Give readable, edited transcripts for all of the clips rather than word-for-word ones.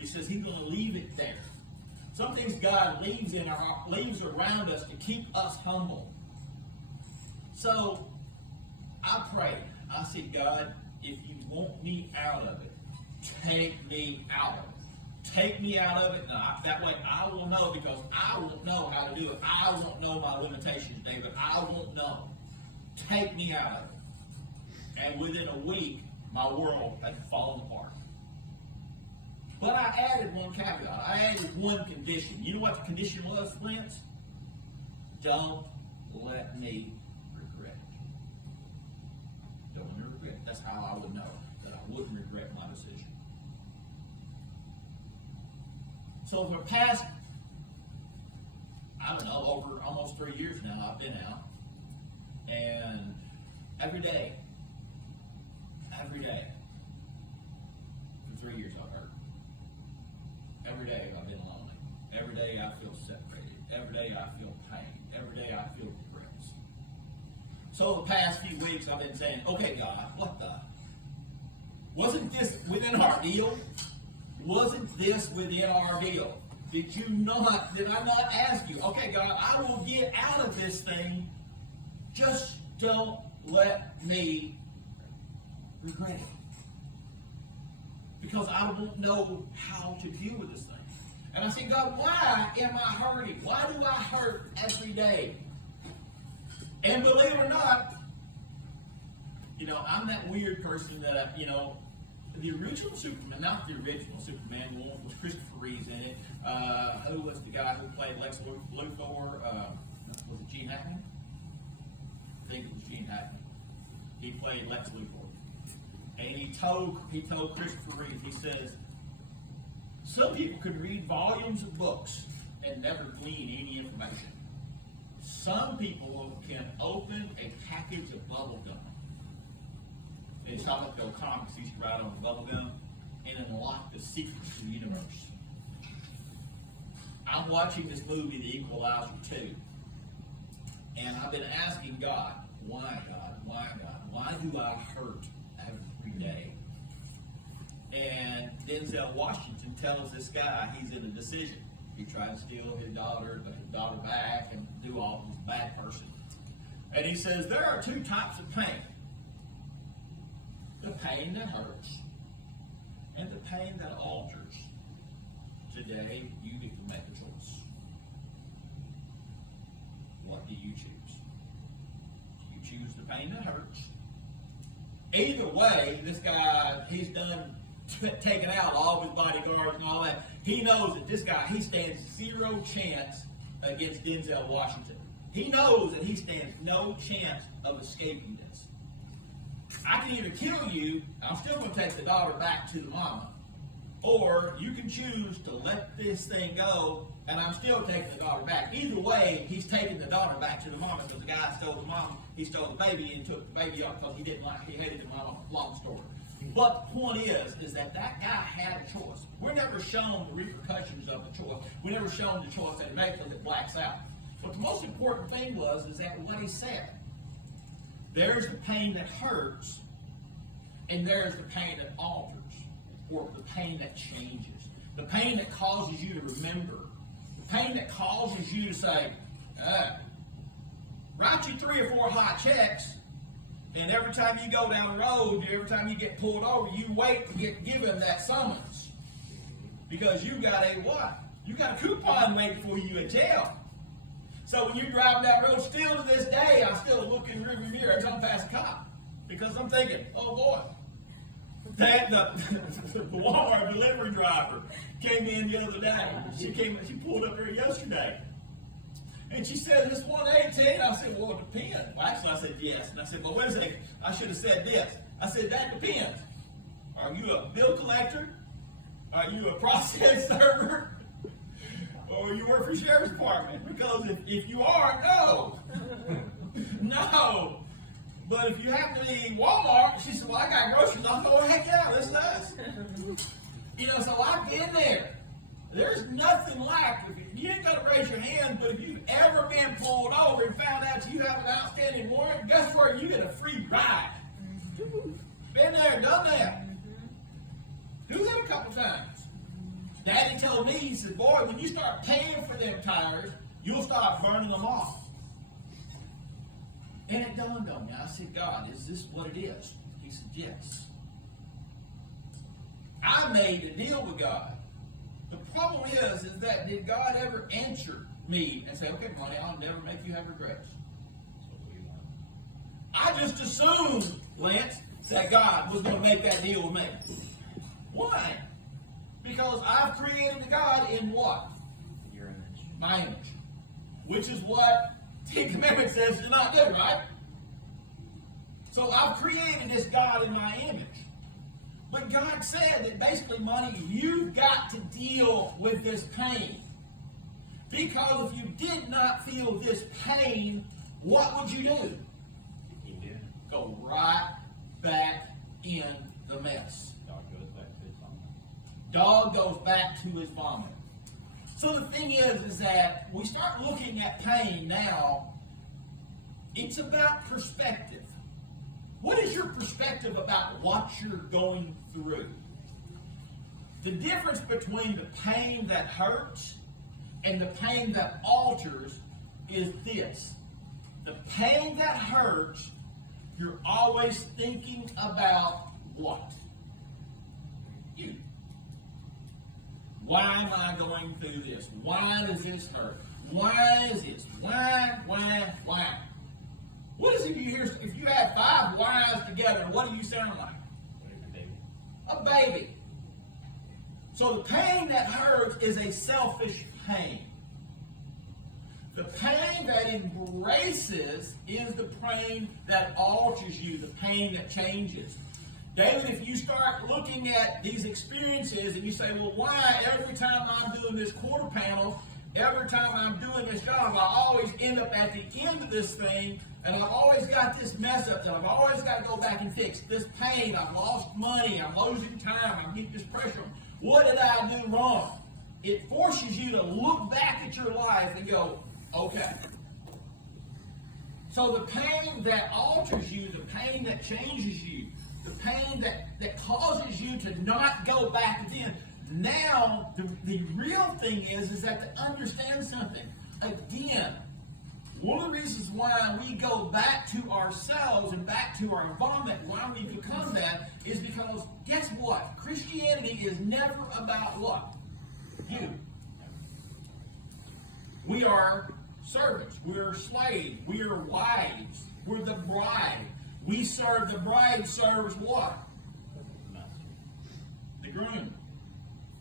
He says He's going to leave it there. Some things God leaves around us to keep us humble. So I pray. I said, God, if you want me out of it, take me out of it. Take me out of it. That way I will know, because I won't know how to do it. I won't know my limitations, David. I won't know. Take me out of it. And within a week, my world had fallen apart. But I added one caveat. I added one condition. You know what the condition was, friends? Don't let me regret it. Don't let me regret it. That's how I would know that I wouldn't regret my decision. So for the past, I don't know, over almost 3 years now, I've been out. And every day, for 3 years I've hurt. Every day I've been lonely. Every day I feel separated. Every day I feel pain. Every day I feel regrets. So the past few weeks I've been saying, okay, God, what the? Wasn't this within our deal? Wasn't this within our deal? Did I not ask you, okay, God, I will get out of this thing. Just don't let me regret it. Because I don't know how to deal with this thing. And I said, God, why am I hurting? Why do I hurt every day? And believe it or not, I'm that weird person that, the original Superman, not the original Superman, the one with Christopher Reeves in it. Who was the guy who played Lex Luthor? Was it Gene Hackman? I think it was Gene Hackman. He played Lex Luthor. And he told Christopher Reeves, he says, some people can read volumes of books and never glean any information. Some people can open a package of bubble gum. And it's talking about the old comics he used to write on the bubble gum and unlock the secrets to the universe. I'm watching this movie, The Equalizer 2. And I've been asking God, why God? Why God? Why do I hurt every day? And Denzel Washington tells this guy he's in a decision. He tried to steal his daughter back and do all this bad person. And he says there are two types of pain. The pain that hurts and the pain that alters. Today, you get to make a choice. What do you choose? Do you choose the pain that hurts? Either way, this guy, he's done taking out all of his bodyguards and all that. He knows that this guy, he stands zero chance against Denzel Washington. He knows that he stands no chance of escaping this. I can either kill you, I'm still going to take the daughter back to the mama. Or you can choose to let this thing go, and I'm still taking the daughter back. Either way, he's taking the daughter back to the mama because the guy stole the mama. He stole the baby and took the baby up because he hated the mama. Long story. But the point is that guy had a choice. We're never shown the repercussions of the choice. We're never shown the choice that he made because it blacks out. But the most important thing is that what he said. There's the pain that hurts, and there's the pain that alters, or the pain that changes. The pain that causes you to remember. The pain that causes you to say, write you 3 or 4 hot checks, and every time you go down the road, every time you get pulled over, you wait to get given that summons. Because you got a what? You got a coupon waiting for you in jail. So when you're driving that road, still to this day, I still look in the rearview mirror every time I pass a cop. Because I'm thinking, oh boy, the Walmart delivery driver came in the other day. She pulled up here yesterday. And she said, this 118? I said, well, it depends. Well, actually, I said, yes. And I said, well, wait a second. I should have said this. I said, that depends. Are you a bill collector? Are you a process server? Or you work for the sheriff's department? Because if you are, no. No. But if you happen to be Walmart, she said, well, I got groceries. I'm going, heck yeah, listen to us. So I've been there. There's nothing like, you ain't got to raise your hand, but if you've ever been pulled over and found out you have an outstanding warrant, guess what? You get a free ride. Been there, done that. Do that a couple times. Daddy told me, he said, boy, when you start paying for them tires, you'll start burning them off. And it dawned on me. I said, God, is this what it is? He said, yes. I made a deal with God. The problem is that did God ever answer me and say, okay, money, I'll never make you have regrets? I just assumed, Lance, that God was going to make that deal with me. Why? Because I've created a God in what? Your image. My image. Which is what the commandment says to not do, right? So I've created this God in my image. But God said that basically, money, you've got to deal with this pain. Because if you did not feel this pain, what would you do? You do. Go right back in the mess. Dog goes back to his vomit. Dog goes back to his vomit. So the thing is that we start looking at pain now, it's about perspective. What is your perspective about what you're going through? The difference between the pain that hurts and the pain that alters is this. The pain that hurts, you're always thinking about what? You. Why am I going through this? Why does this hurt? Why is this? Why? What is it you hear? If you have 5 whys together, what do you sound like? A baby. So the pain that hurts is a selfish pain. The pain that embraces is the pain that alters you, the pain that changes. David, if you start looking at these experiences and you say, well, why every time I'm doing this quarter panel, every time I'm doing this job, I always end up at the end of this thing, and I've always got this mess up that I've always got to go back and fix. This pain, I've lost money, I'm losing time, I'm getting this pressure. What did I do wrong? It forces you to look back at your life and go, okay. So the pain that alters you, the pain that changes you, the pain that causes you to not go back again. Now, the real thing is that to understand something. Again, one of the reasons why we go back to ourselves and back to our environment, why we become that, is because, guess what? Christianity is never about what? You. We are servants. We are slaves. We are wives. We're the bride. We serve, the bride serves what? The groom.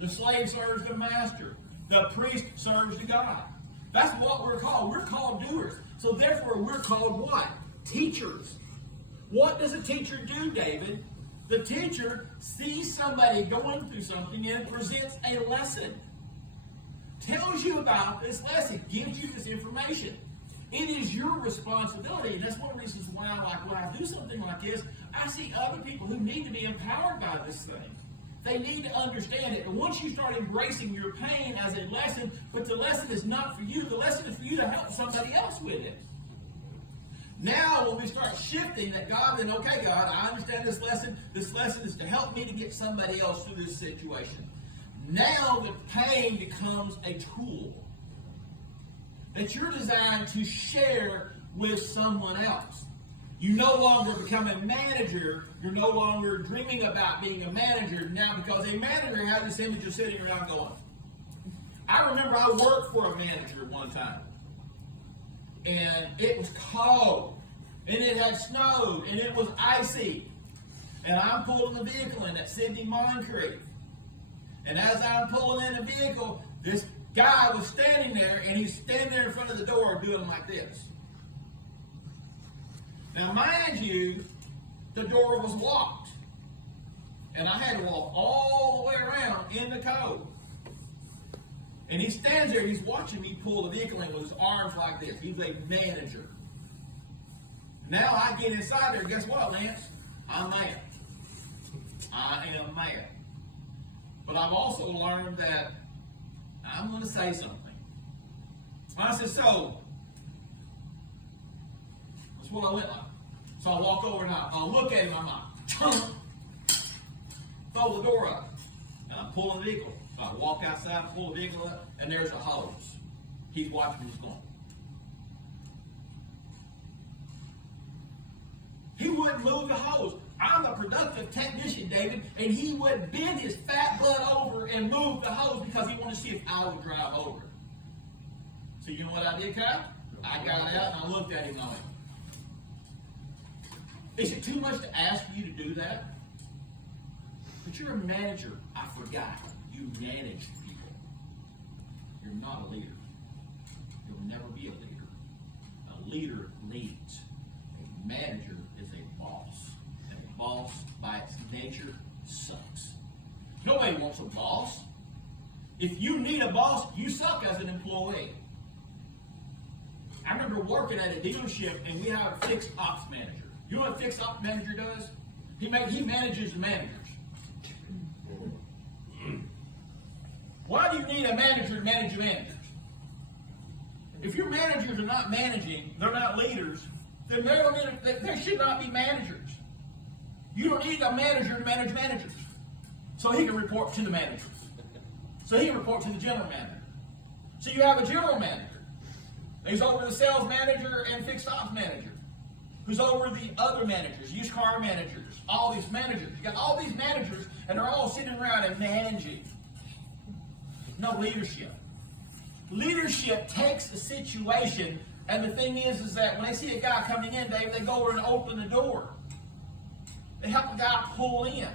The slave serves the master. The priest serves the God. That's what we're called. We're called doers. So therefore, we're called what? Teachers. What does a teacher do, David? The teacher sees somebody going through something and presents a lesson. Tells you about this lesson. Gives you this information. It is your responsibility. And that's one of the reasons why when I do something like this, I see other people who need to be empowered by this thing. They need to understand it. And once you start embracing your pain as a lesson, but the lesson is not for you, the lesson is for you to help somebody else with it. Now, when we start shifting that God, then, okay, God, I understand this lesson. This lesson is to help me to get somebody else through this situation. Now the pain becomes a tool that you're designed to share with someone else. You no longer become a manager. You're no longer dreaming about being a manager now, because a manager has this image of sitting around going. I remember I worked for a manager one time, and it was cold, and it had snowed, and it was icy, and I'm pulling the vehicle in at Sidney Moncrief, and as I'm pulling in the vehicle, this guy was standing there, and he's standing there in front of the door doing like this. Now, mind you, the door was locked, and I had to walk all the way around in the cold. And he stands there, he's watching me pull the vehicle in with his arms like this. He's a manager. Now I get inside there, guess what, Lance? I'm mad. I am mad. But I've also learned that I'm going to say something. I said, so, that's what I went like. So I walk over and I look at him, I'm like, throw the door up. And I'm pulling a vehicle. I walk outside, pull a vehicle up, and there's a hose. He's watching me just going. He wouldn't move the hose. I'm a productive technician, David, and he would bend his fat butt over and move the hose because he wanted to see if I would drive over it. So you know what I did, Kyle? I got out and I looked at him and I went, is it too much to ask you to do that? But you're a manager. I forgot. You manage people. You're not a leader. You'll never be a leader. A leader leads. A manager is a boss. And a boss, by its nature, sucks. Nobody wants a boss. If you need a boss, you suck as an employee. I remember working at a dealership and we had a fixed ops manager. You know what a fixed ops manager does? He manages the managers. Why do you need a manager to manage your managers? If your managers are not managing, they're not leaders, then there should not be managers. You don't need a manager to manage managers. So he can report to the managers. So he can report to the general manager. So you have a general manager. He's over the sales manager and fixed ops manager. Who's over the other managers, used car managers, all these managers. You got all these managers, and they're all sitting around and managing. No leadership. Leadership takes a situation, and the thing is that when they see a guy coming in, Dave, they go over and open the door. They help the guy pull in.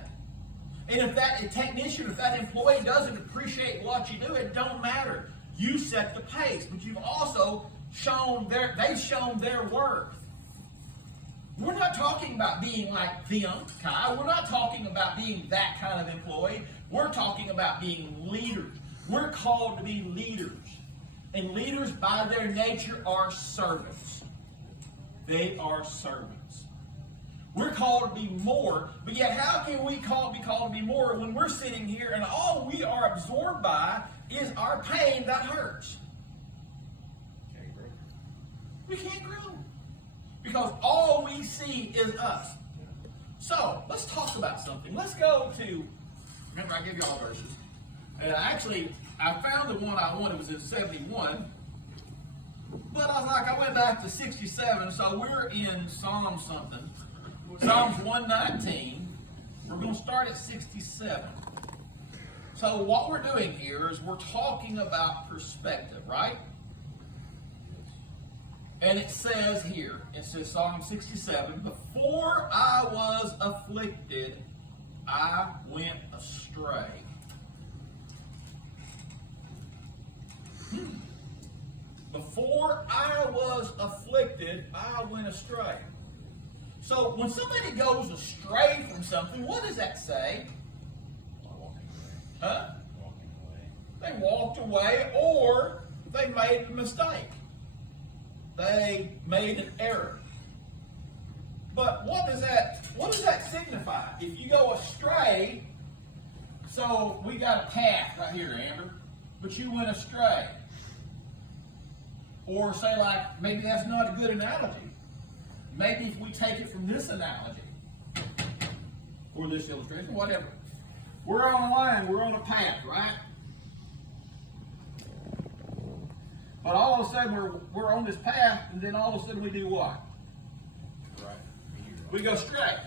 And if that technician, if that employee doesn't appreciate what you do, it don't matter. You set the pace, but you've also they've shown their worth. We're not talking about being like them, Kai. We're not talking about being that kind of employee. We're talking about being leaders. We're called to be leaders. And leaders, by their nature, are servants. They are servants. We're called to be more, but yet how can we be called to be more when we're sitting here and all we are absorbed by is our pain that hurts? We can't grow. Because all we see is us. So, let's talk about something. Let's go to, remember I gave you all verses. And I found the one I wanted was in 71. But I was like, I went back to 67, so we're in Psalm something. Psalms 119. We're going to start at 67. So what we're doing here is we're talking about perspective, right? And it says here, it says Psalm 67, before I was afflicted, I went astray. Before I was afflicted, I went astray. So when somebody goes astray from something, what does that say? Huh? They walked away, or they made a mistake. They made an error. But what does that signify? If you go astray, so we got a path right here, Amber, but you went astray. Or say like, maybe that's not a good analogy. Maybe if we take it from this analogy, or this illustration, whatever. We're on a line, we're on a path, right? But all of a sudden we're on this path, and then all of a sudden we do what? Right. We go straight.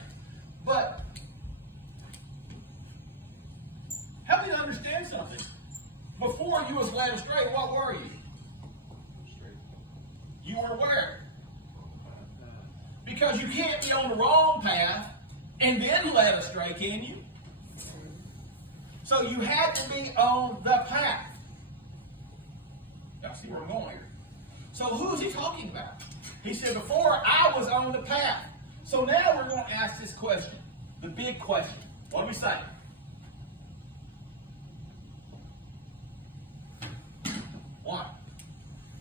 But help me to understand something. Before you was led astray, what were you? Straight. You were where? Because you can't be on the wrong path and then led astray, can you? So you had to be on the path. Y'all see where I'm going here. So who is he talking about? He said, before I was on the path. So now we're going to ask this question. The big question. What do we say? Why?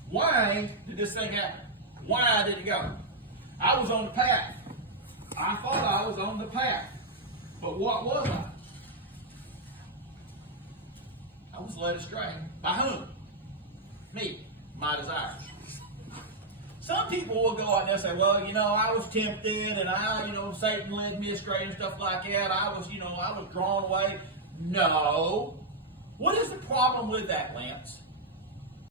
Why did this thing happen? Why did it go? I was on the path. I thought I was on the path. But what was I? I was led astray. By whom? Me. My desires. Some people will go out there and say, well, I was tempted and Satan led me astray and stuff like that. I was drawn away. No. What is the problem with that, Lance?